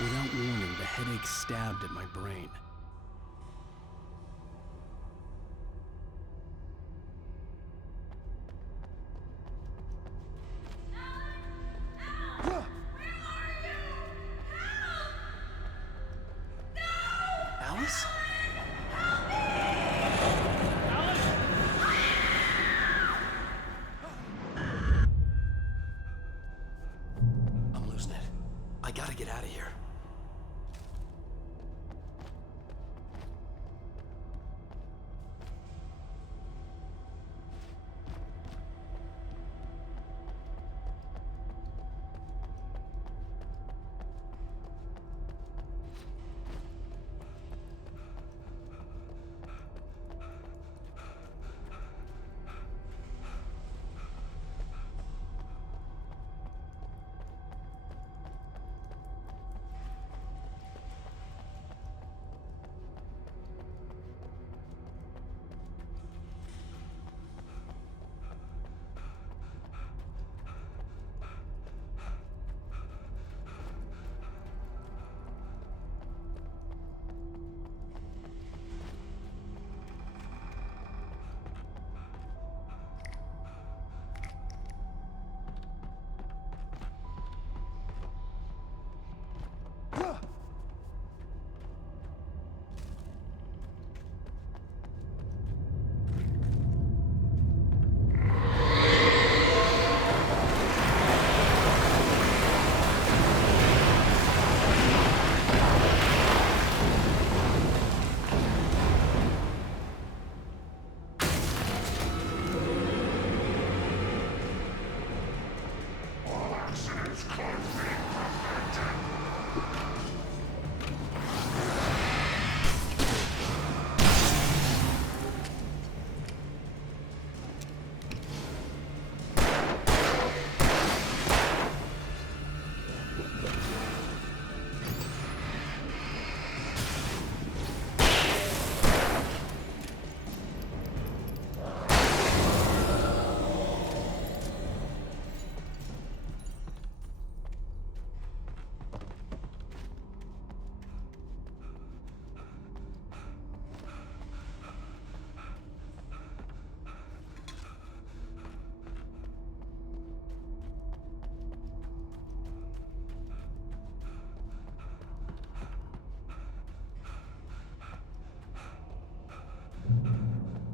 Without warning, the headache stabbed at my brain. Alice? I'm losing it. I gotta get out of here.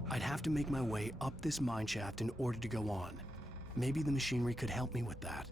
I'd have to make my way up this mine shaft in order to go on. Maybe the machinery could help me with that.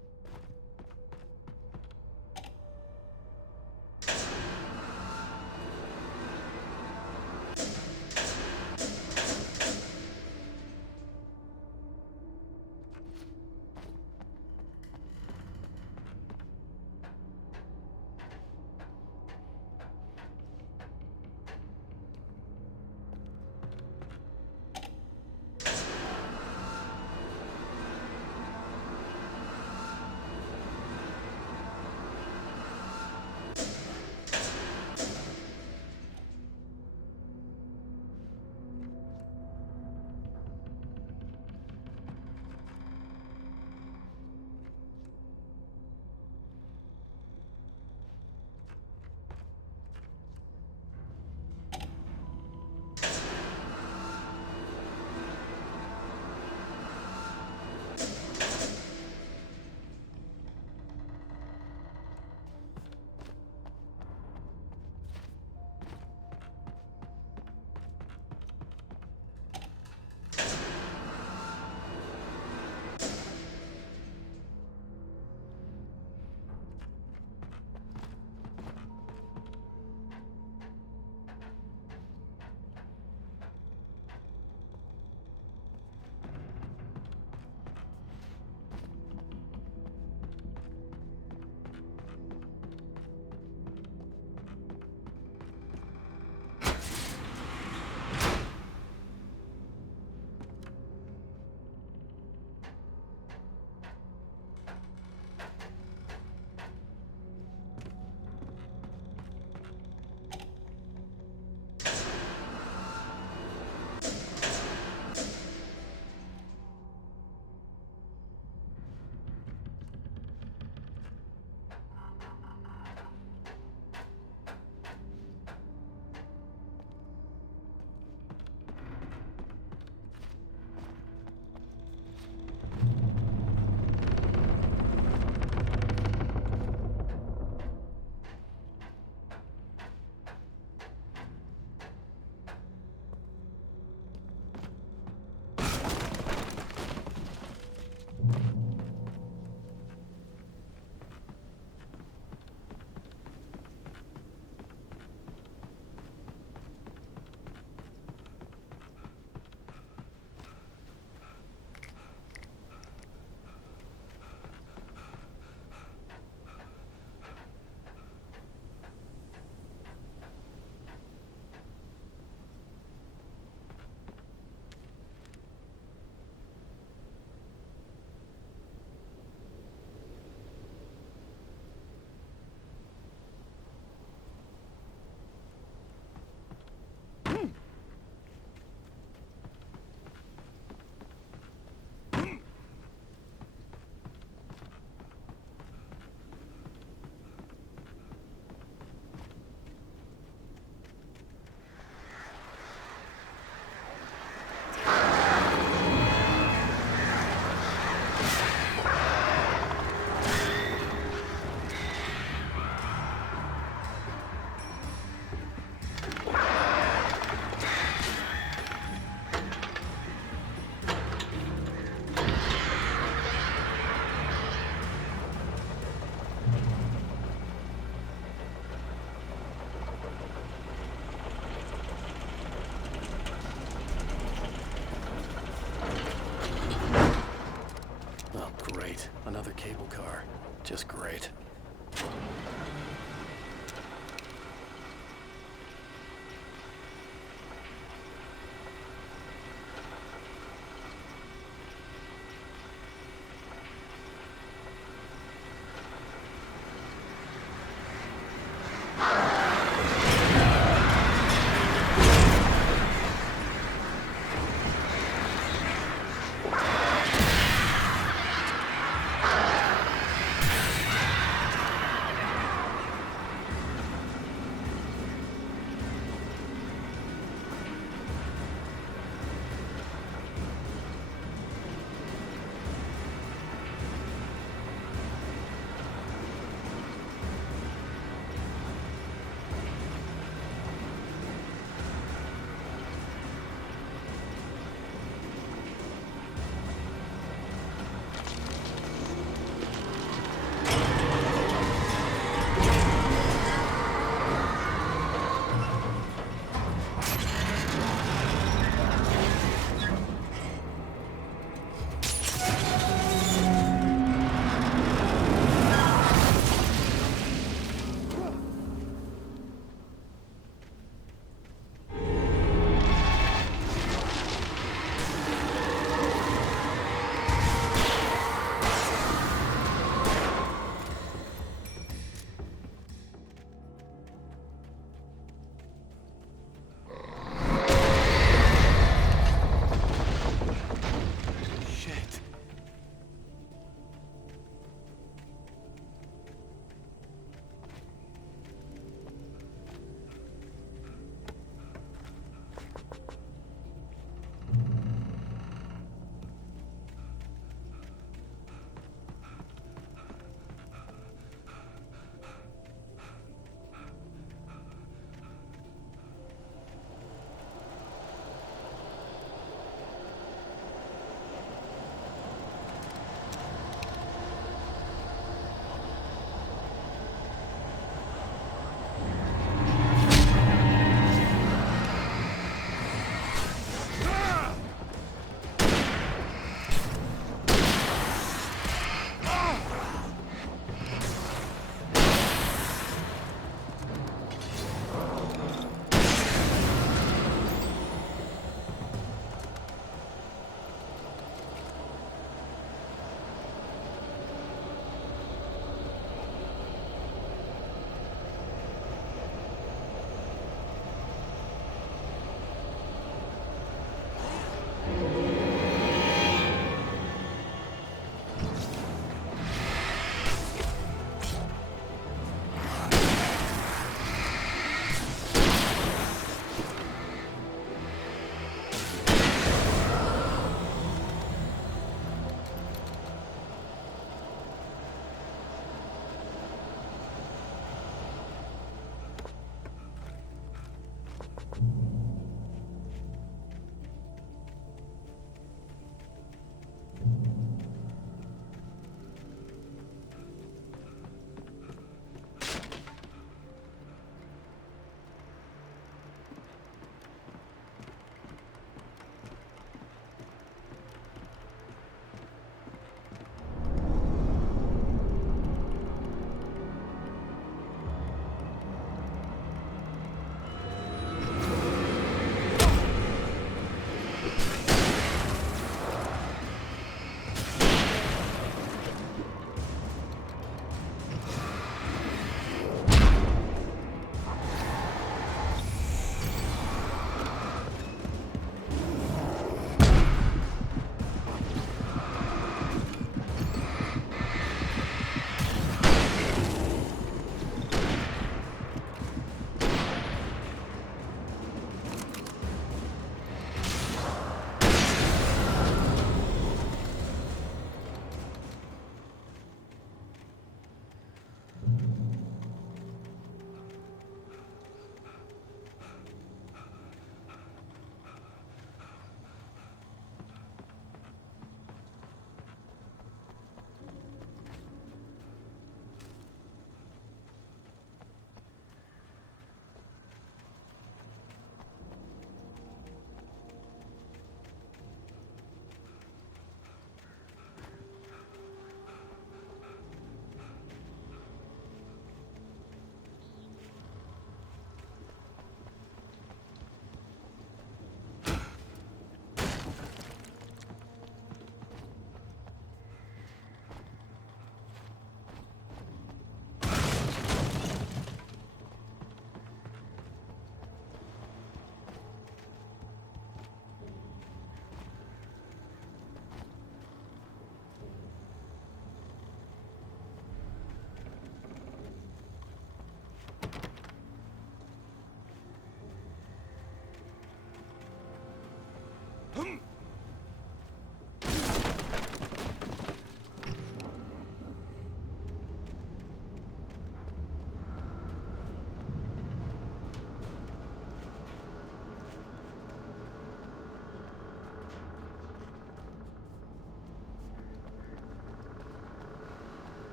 Great. Another cable car. Just great.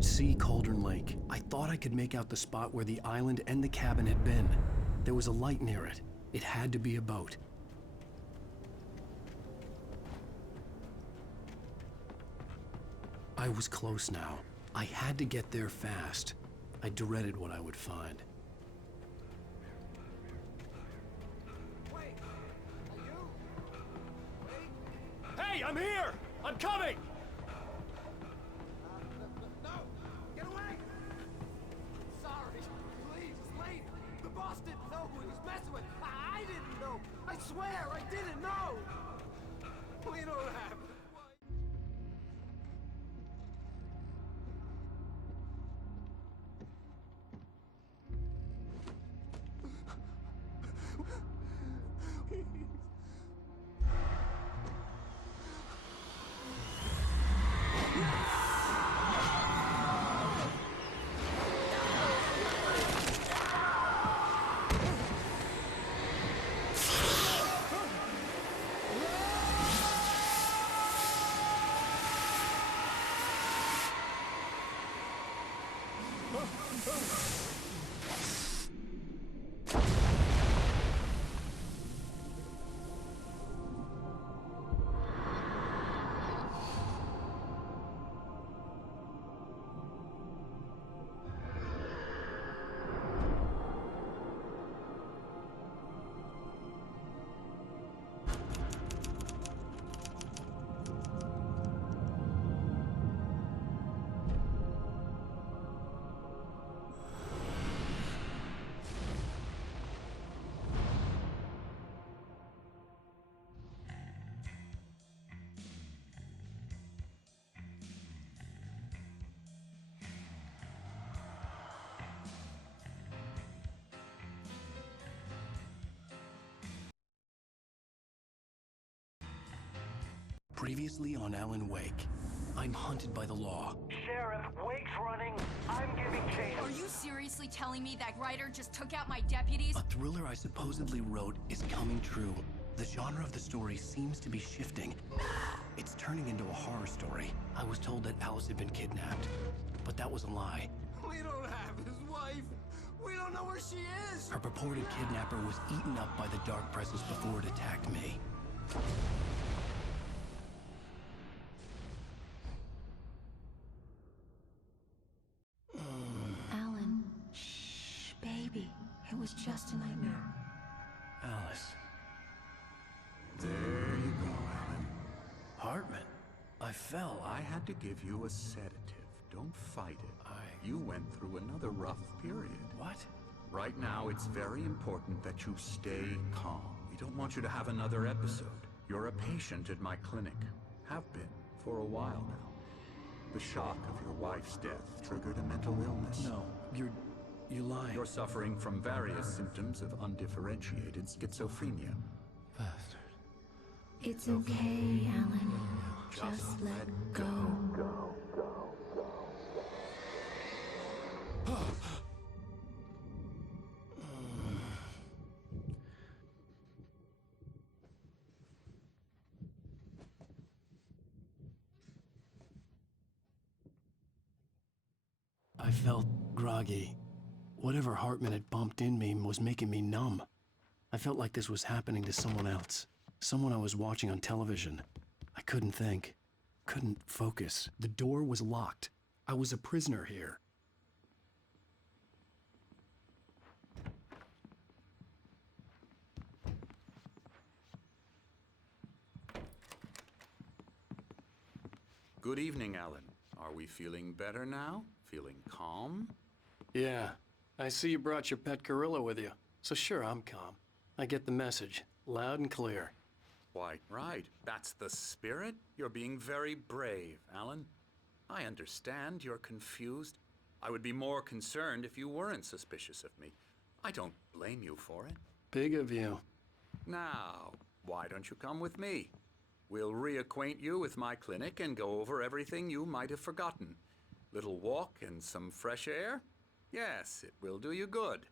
could see Cauldron Lake. I thought I could make out the spot where the island and the cabin had been. There was a light near it. It had to be a boat. I was close now. I had to get there fast. I dreaded what I would find. Wait! Are you? Wait! Hey, I'm here! I'm coming! No! Get away! Sorry. Please, it's late. The boss didn't know who he was messing with. I didn't know. I swear, I didn't know. We don't have it. Previously on Alan Wake, I'm hunted by the law. Sheriff, Wake's running. I'm giving chase. Are you seriously telling me that writer just took out my deputies? A thriller I supposedly wrote is coming true. The genre of the story seems to be shifting. It's turning into a horror story. I was told that Alice had been kidnapped, but that was a lie. We don't have his wife. We don't know where she is. Her purported kidnapper was eaten up by the dark presence before it attacked me. Alan, shh, baby. It was just a nightmare. Alice. There you go, Alan. Hartman. I fell. I had to give you a sedative. Don't fight it. You went through another rough period. What? Right now, it's very important that you stay calm. We don't want you to have another episode. You're a patient at my clinic. Have been for a while now. The shock of your wife's death triggered a mental illness. No, you're lying. You're suffering from various symptoms of undifferentiated schizophrenia. Bastard. It's okay, Alan. Just let go. I felt groggy. Whatever Hartman had bumped in me was making me numb. I felt like this was happening to someone else. Someone I was watching on television. I couldn't think. Couldn't focus. The door was locked. I was a prisoner here. Good evening, Alan. Are we feeling better now? Feeling calm? Yeah. I see you brought your pet gorilla with you. So sure, I'm calm. I get the message. Loud and clear. Why, right. That's the spirit. You're being very brave, Alan. I understand you're confused. I would be more concerned if you weren't suspicious of me. I don't blame you for it. Big of you. Now, why don't you come with me? We'll reacquaint you with my clinic and go over everything you might have forgotten. Little walk and some fresh air? Yes, it will do you good.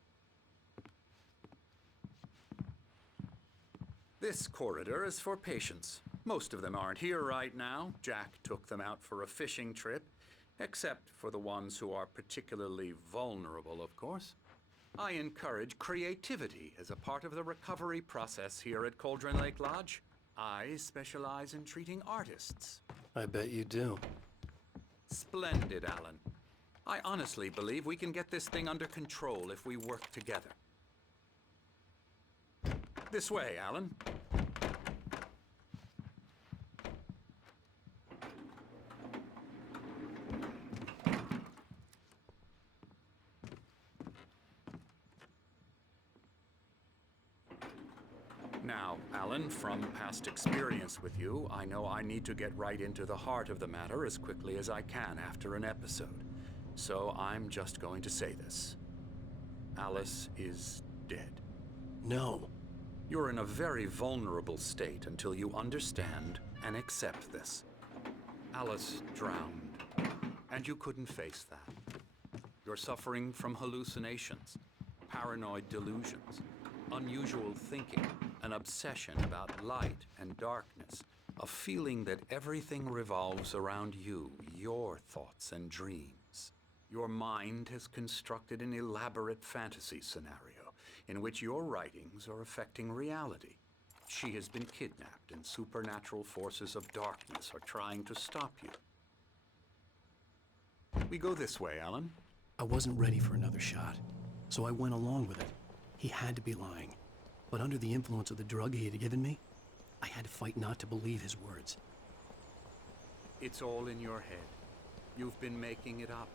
This corridor is for patients. Most of them aren't here right now. Jack took them out for a fishing trip. Except for the ones who are particularly vulnerable, of course. I encourage creativity as a part of the recovery process here at Cauldron Lake Lodge. I specialize in treating artists. I bet you do. Splendid, Alan. I honestly believe we can get this thing under control if we work together. This way, Alan. Now, Alan, from past experience with you, I know I need to get right into the heart of the matter as quickly as I can after an episode. So I'm just going to say this. Alice is dead. No. You're in a very vulnerable state until you understand and accept this. Alice drowned, and you couldn't face that. You're suffering from hallucinations, paranoid delusions, unusual thinking, an obsession about light and darkness, a feeling that everything revolves around you, your thoughts and dreams. Your mind has constructed an elaborate fantasy scenario in which your writings are affecting reality. She has been kidnapped and supernatural forces of darkness are trying to stop you. We go this way, Alan. I wasn't ready for another shot, so I went along with it. He had to be lying. But under the influence of the drug he had given me, I had to fight not to believe his words. It's all in your head. You've been making it up.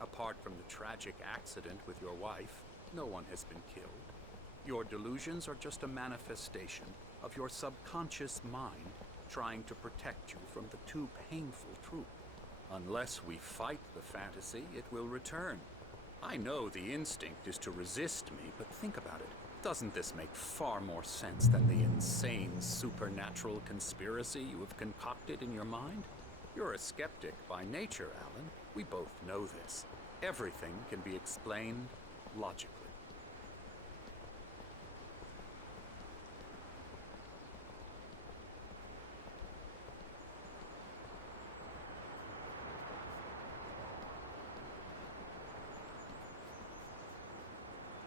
Apart from the tragic accident with your wife, no one has been killed. Your delusions are just a manifestation of your subconscious mind trying to protect you from the too painful truth. Unless we fight the fantasy, it will return. I know the instinct is to resist me, but think about it. Doesn't this make far more sense than the insane supernatural conspiracy you have concocted in your mind? You're a skeptic by nature, Alan. We both know this. Everything can be explained logically.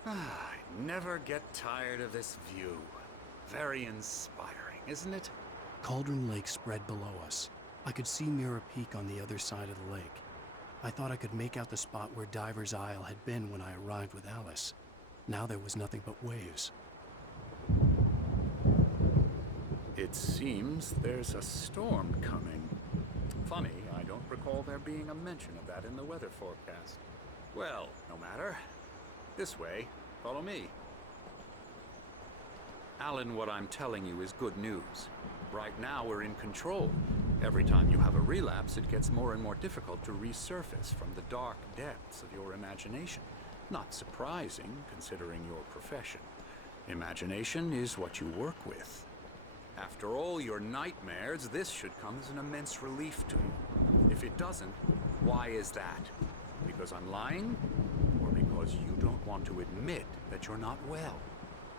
I never get tired of this view. Very inspiring, isn't it? Cauldron Lake spread below us. I could see Mirror Peak on the other side of the lake. I thought I could make out the spot where Diver's Isle had been when I arrived with Alice. Now there was nothing but waves. It seems there's a storm coming. Funny, I don't recall there being a mention of that in the weather forecast. Well, no matter. This way. Follow me. Alan, what I'm telling you is good news. Right now, we're in control. Every time you have a relapse, it gets more and more difficult to resurface from the dark depths of your imagination. Not surprising, considering your profession. Imagination is what you work with. After all your nightmares, this should come as an immense relief to you. If it doesn't, why is that? Because I'm lying? Or because you don't want to admit that you're not well?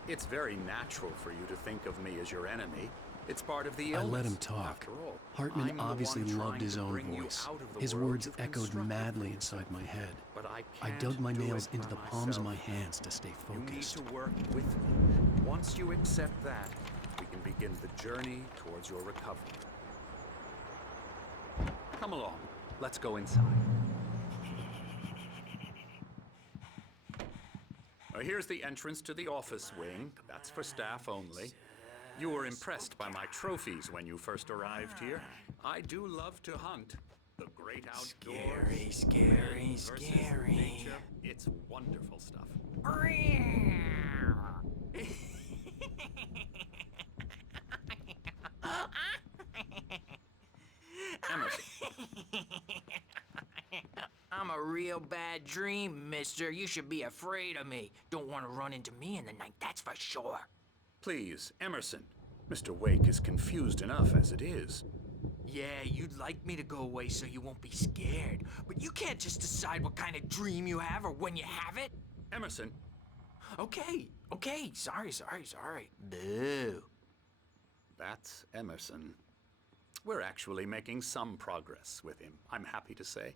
It's very natural for you to think of me as your enemy. It's part of the illness. I let him talk. After all, Hartman I'm the obviously one loved trying his to own bring you voice. out of the His world words you've echoed constructed madly for inside yourself. my head. But I can't dug my do nails it into by the palms of my myself. hands to stay You need focused. to work with me. Once you accept that, we can begin the journey towards your recovery. Come along. Let's go inside. Here's the entrance to the office wing. That's for staff only. You were impressed by my trophies when you first arrived here. I do love to hunt. The great outdoors. Scary, Versus nature. It's wonderful stuff. Emerson. I'm a real bad dream, mister. You should be afraid of me. Don't want to run into me in the night, that's for sure. Please, Emerson. Mr. Wake is confused enough as it is. Yeah, you'd like me to go away so you won't be scared. But you can't just decide what kind of dream you have or when you have it. Emerson. Okay. Sorry. Boo. That's Emerson. We're actually making some progress with him, I'm happy to say.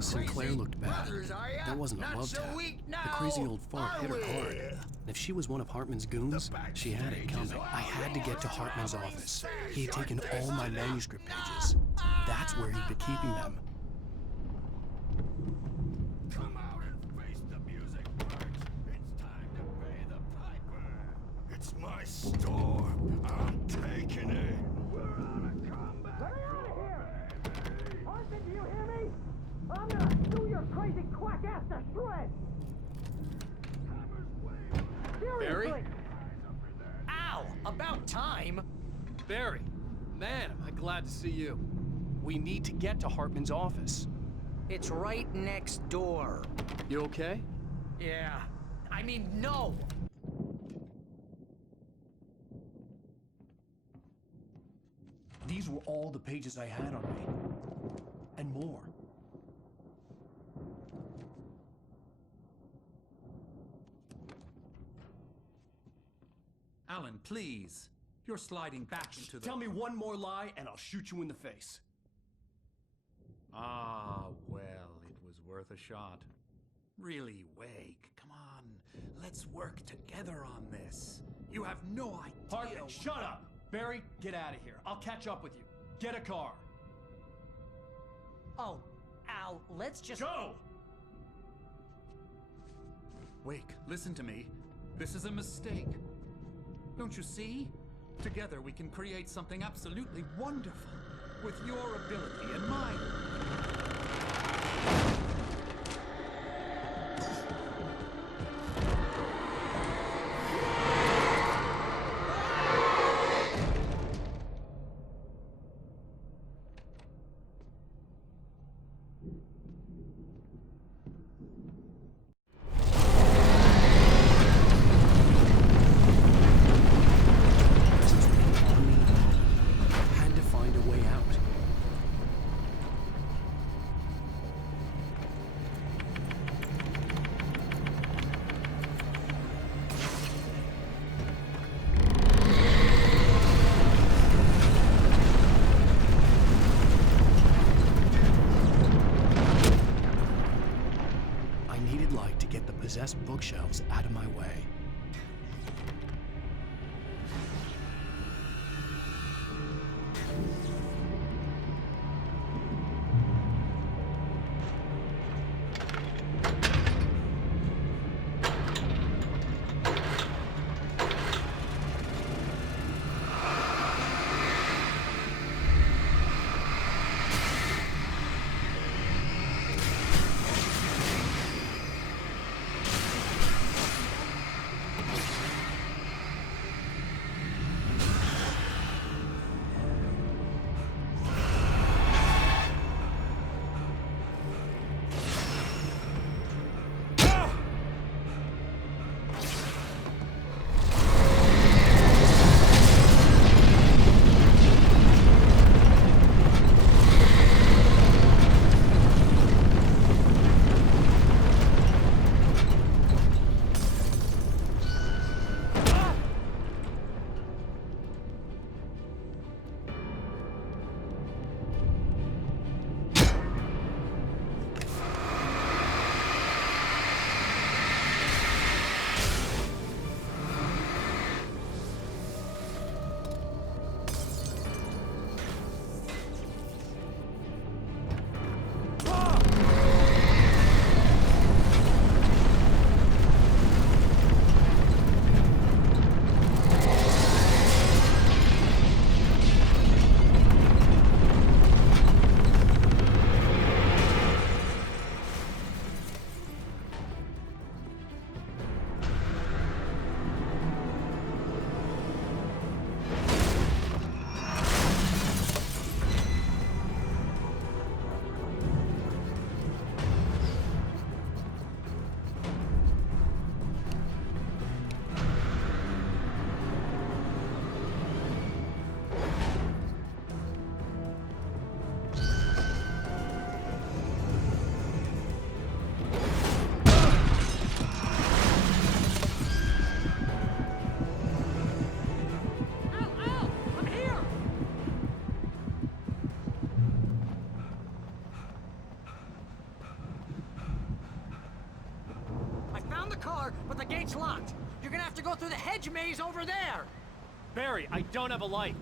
Sinclair crazy looked bad. brothers, are ya? That wasn't a Not love so tap. weak The now, crazy old fart are hit her we? hard. And if she was one of Hartman's goons, she had it coming. I had to get to Hartman's office. He had taken all my manuscript pages. That's where he'd been keeping them. Come out and face the music, Bert. It's time to pay the piper. It's my store. I'm taking it. We're on a combat. Let me out of here! Arthur, do you hear me? I'm gonna chew your crazy quack ass to shreds! Seriously! Barry? Ow! About time! Barry, man, am I glad to see you. We need to get to Hartman's office. It's right next door. You okay? Yeah. I mean, no! These were all the pages I had on me. And more. Alan, please. You're sliding back into the... Tell me one more lie and I'll shoot you in the face. Ah, well, it was worth a shot. Really, Wake, come on. Let's work together on this. You have no idea... Hartman, shut up! Barry, get out of here. I'll catch up with you. Get a car. Oh, Al, let's just... Go! Wake, listen to me. This is a mistake. Don't you see? Together we can create something absolutely wonderful. With your ability and mine. Had to find a way out. I needed light to get the possessed bookshelves out of my way. door, but the gate's locked. You're gonna have to go through the hedge maze over there. Barry, I don't have a light.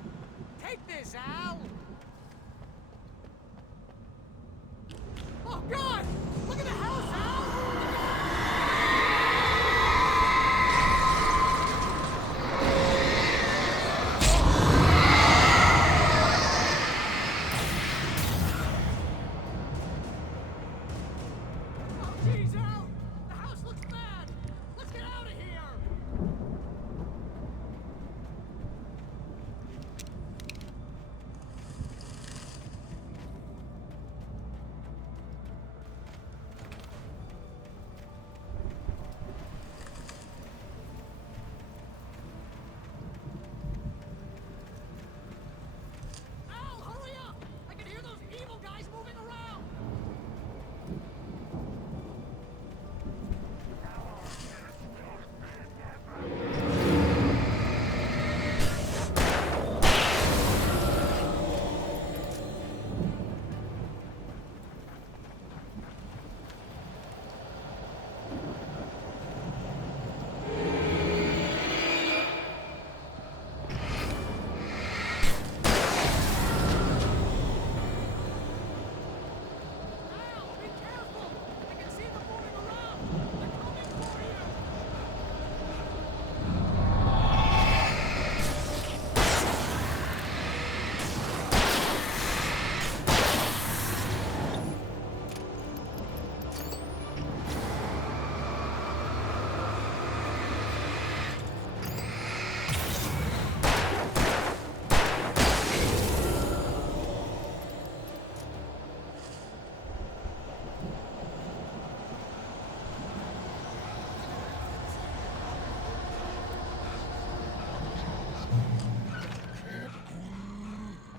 Take this, Al. Oh, God! Look at the house, Al! Oh, jeez, Al! The house looks bad! Let's get out of here! Al, hurry up! I can hear those evil guys moving around! Al, be careful! I can see them moving around! They're coming for you!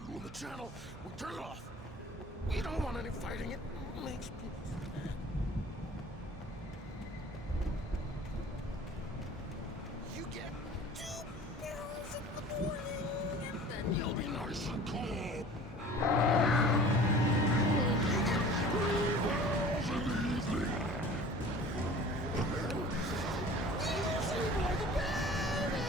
Move the channel. We'll turn it off. We don't want any fighting. It makes people mad. You get 2 barrels in the morning, and then you'll be nice and cool. You get 3 barrels in the evening. And then you sleep like a baby.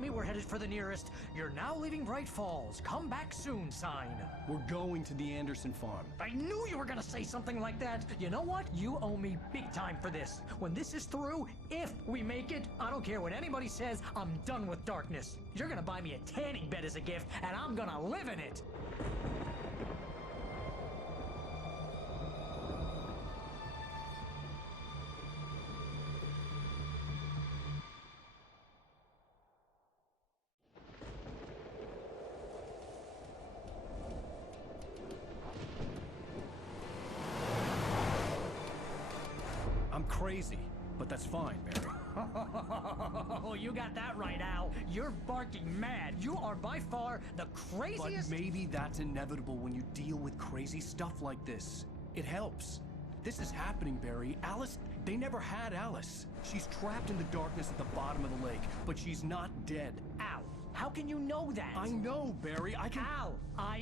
me we're headed for the nearest "You're now leaving Bright Falls. Come back soon" sign. We're going to the Anderson farm. I knew you were gonna say something like that. You know what? You owe me big time for this. When this is through, if we make it, I don't care what anybody says, I'm done with darkness. You're gonna buy me a tanning bed as a gift, and I'm gonna live in it. I'm crazy, but that's fine, Barry. Oh, you got that right, Al. You're barking mad. You are by far the craziest. But maybe that's inevitable when you deal with crazy stuff like this. It helps. This is happening, Barry. Alice, they never had Alice. She's trapped in the darkness at the bottom of the lake, but she's not dead. Al, how can you know that? I know, Barry. I can... Al,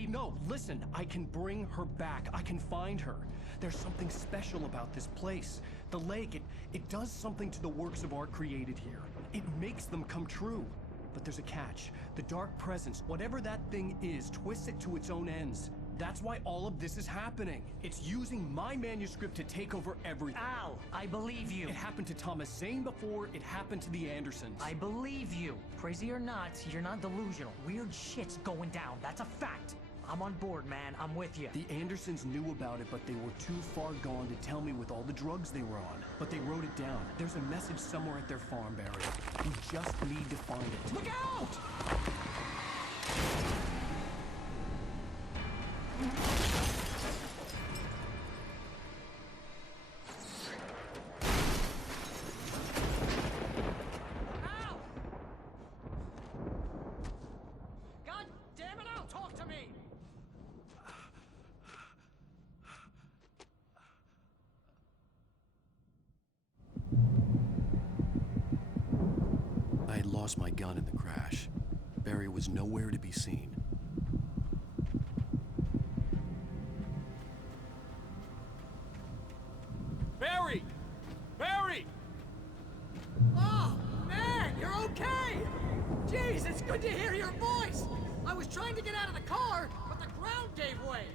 No, listen. I can bring her back. I can find her. There's something special about this place. The lake, it does something to the works of art created here. It makes them come true. But there's a catch. The dark presence, whatever that thing is, twists it to its own ends. That's why all of this is happening. It's using my manuscript to take over everything. Al, I believe you. It happened to Thomas Zane before, it happened to the Andersons. I believe you. Crazy or not, you're not delusional. Weird shit's going down. That's a fact. I'm on board, man. I'm with you. The Andersons knew about it, but they were too far gone to tell me with all the drugs they were on. But they wrote it down. There's a message somewhere at their farm, Barry. We just need to find it. Look out! Ow! God damn it, Al, talk to me! I had lost my gun in the crash. Barry was nowhere to be seen. Barry! Barry! Oh, man, you're okay! Jeez, it's good to hear your voice! I was trying to get out of the car, but the ground gave way.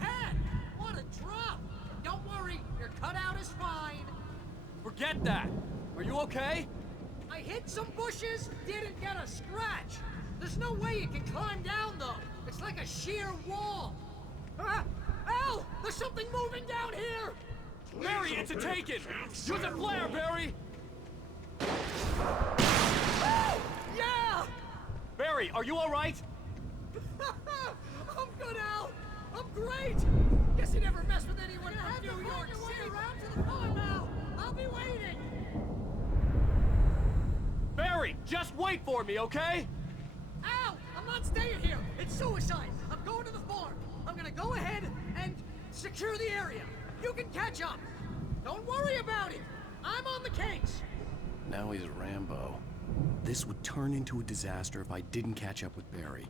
Man, what a drop! Don't worry, your cutout is fine. Forget that! Are you okay? I hit some bushes, didn't get a scratch. There's no way you can climb down, though. It's like a sheer wall. Ah! Al! There's something moving down here! Barry, it's a taken! Use a flare, Barry! Oh! Yeah! Barry, are you alright? I'm good, Al! I'm great! Guess you never mess with anyone from New York City. Around to the farm now! I'll be waiting! Barry, just wait for me, okay? Al! I'm not staying here! It's suicide! I'm going to the farm! I'm gonna go ahead and secure the area! You can catch up! Don't worry about it! I'm on the case! Now he's Rambo. This would turn into a disaster if I didn't catch up with Barry.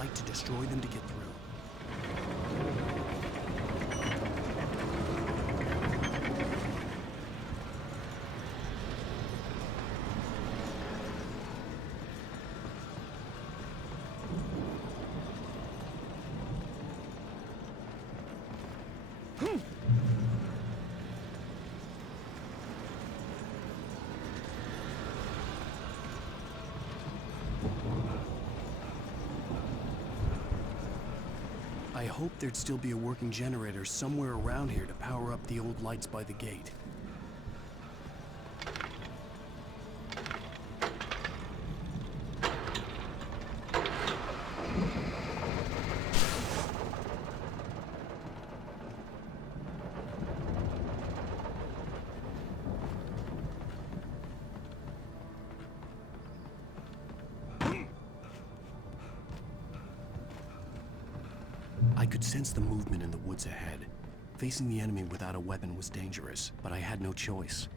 light to destroy them to get through. I hoped there'd still be a working generator somewhere around here to power up the old lights by the gate. I could sense the movement in the woods ahead. Facing the enemy without a weapon was dangerous, but I had no choice.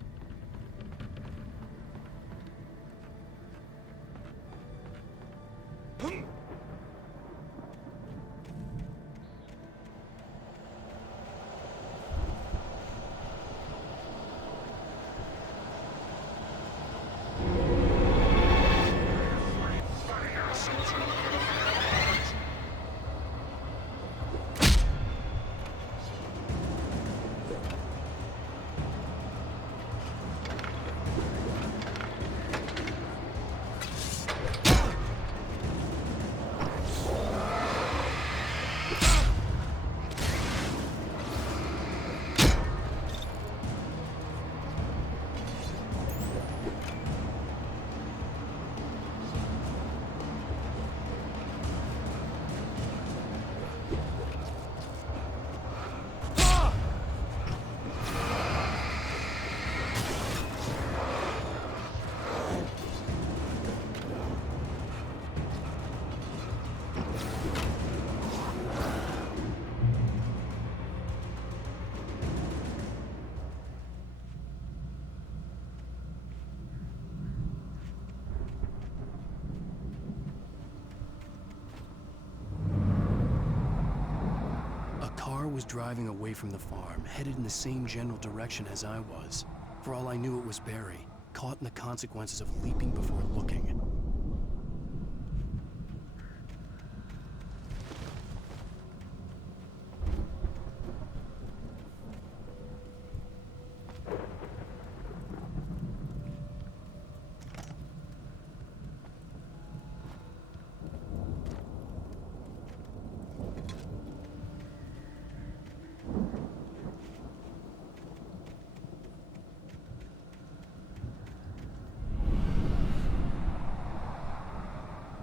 Was driving away from the farm, headed in the same general direction as I was. For all I knew, it was Barry, caught in the consequences of leaping before looking.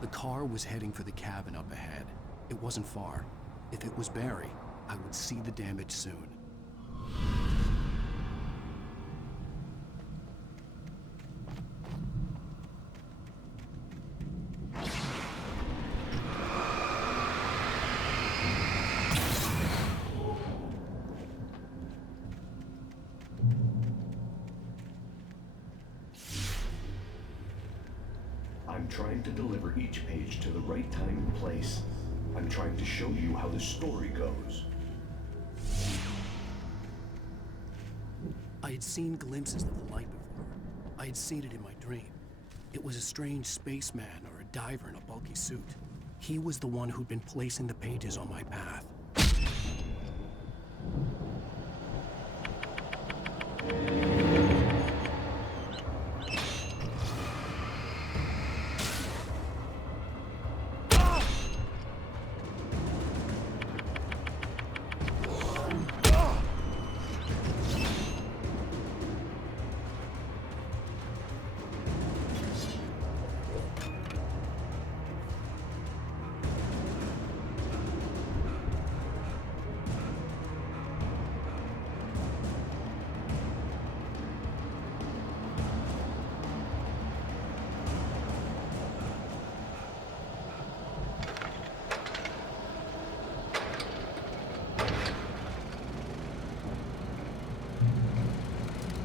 The car was heading for the cabin up ahead. It wasn't far. If it was Barry, I would see the damage soon. I'm trying to deliver each page to the right time and place. I'm trying to show you how the story goes. I had seen glimpses of the light before. I had seen it in my dream. It was a strange spaceman or a diver in a bulky suit. He was the one who'd been placing the pages on my path.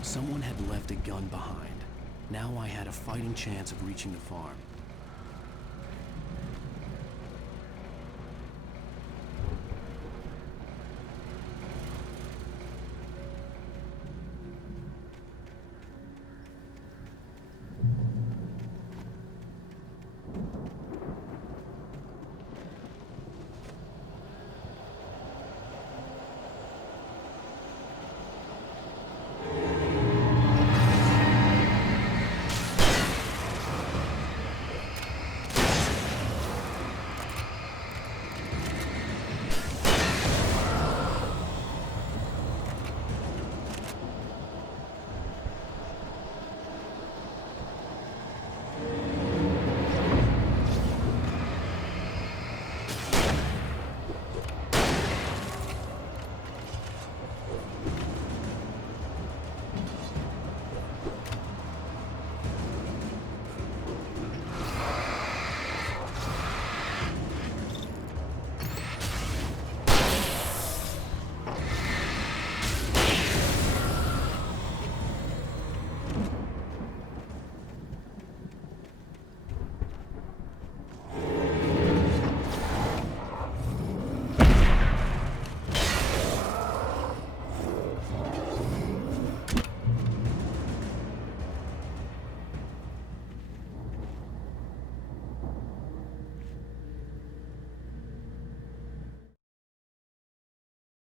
Someone had left a gun behind. Now I had a fighting chance of reaching the farm.